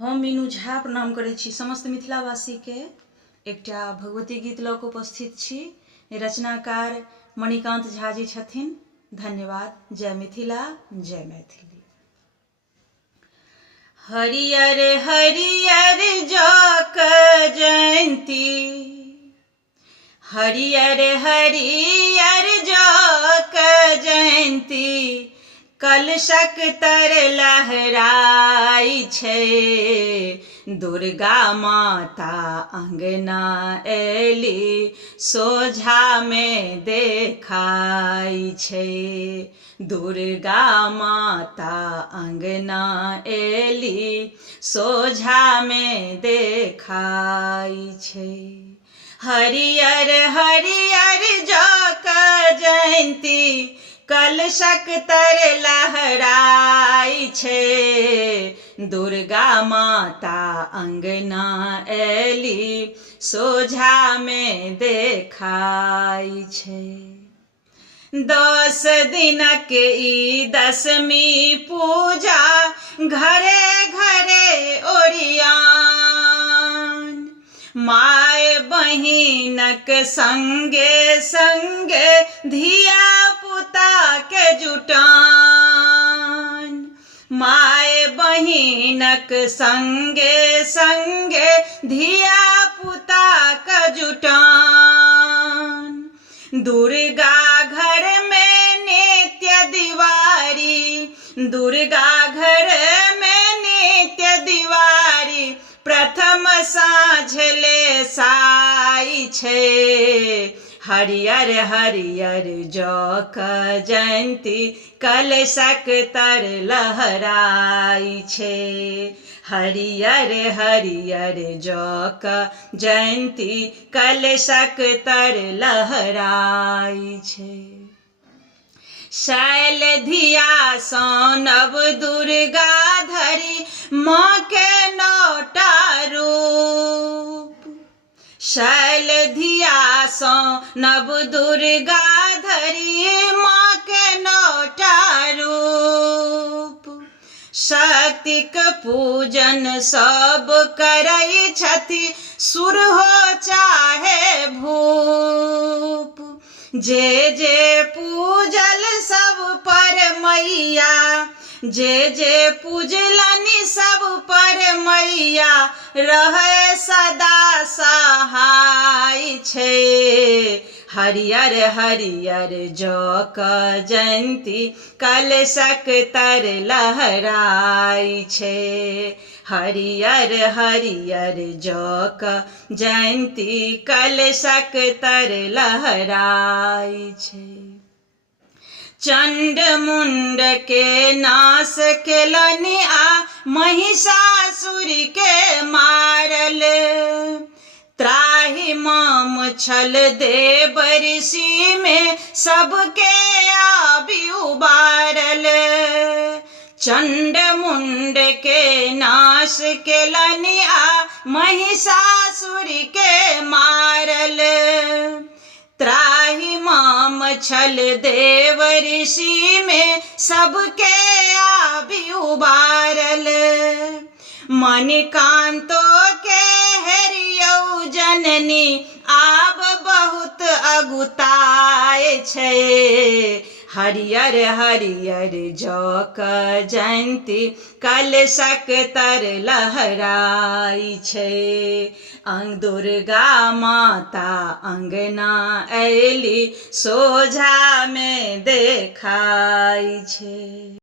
हम मीनू झा प्रणाम करै छी समस्त मिथिलावासी के। एकटा भगवती गीत लऽ कऽ उपस्थित छी। रचनाकार मणिकांत झा जी छथिन। धन्यवाद। जय मिथिला, जय मैथिली। हरियर हरियर जौक जयंती, हरियर हरियर जौक जयंती, कलशक तर लहराई छै। दुर्गा माता अंगना एली, सोझा में देखाई छै। दुर्गा माता अंगना एली, सोझा में देखाई छै। हरियर हरियर जौक जयंती, कलशक तर लहराई छै। दुर्गा माता अंगना एली, सोझा में देखाई छै। 10 दिनक ई दशमी पूजा, घरे घरे ओरियान। माय बहिनक संगे संगे, धिया पुता के जुटान। माय बहिनक संगे संगे, धिया पुता के जुटान। दुर्गा घर में नित्य दिवारी, दुर्गा घर में नित्य दिवारी, प्रथम साँझ ले साई छै। हरियर हरियर जौक जयंती, कलशक तर लहराई छै। हरियर हरियर जौक जयंती, कलशक तर लहराई छै। शैल धिया सँ नव दुर्गा धरि, माँ के 9टा रूप। शैल धिया सँ नव दुर्गा धरि, माँ के 9टा रूप। शक्तिक पूजन सब करै छथि, सुर हो चाहे भूप। जे जे पूजल सब पर मैया, जे जे पूजलनि सब पर मैया, रहै सदा सहाय छै। हरियर हरियर जौक जयंती, कलशक तर लहराई छै। हरियर हरियर जौक जयंती, कलशक तर लहराई छै। चंड मुंड के नाश केलनि, आ महिषासुर के मारल। त्राहि माम छल देव ऋषि में, सबके आबि उबारल। चंड मुंड के नाश केलनि, आ महिषासुर के मारल। त्राहि माम छल देव ऋषि में, सबके आबि उबारल। मणिकांतो के हेरियौ जननी, आब बहुत अगुताए छै। हरियर हरियर जौक जयंती, कलशक तर लहराई छै। दुर्गा माता अंगना एली, सोझा में देखाई छै।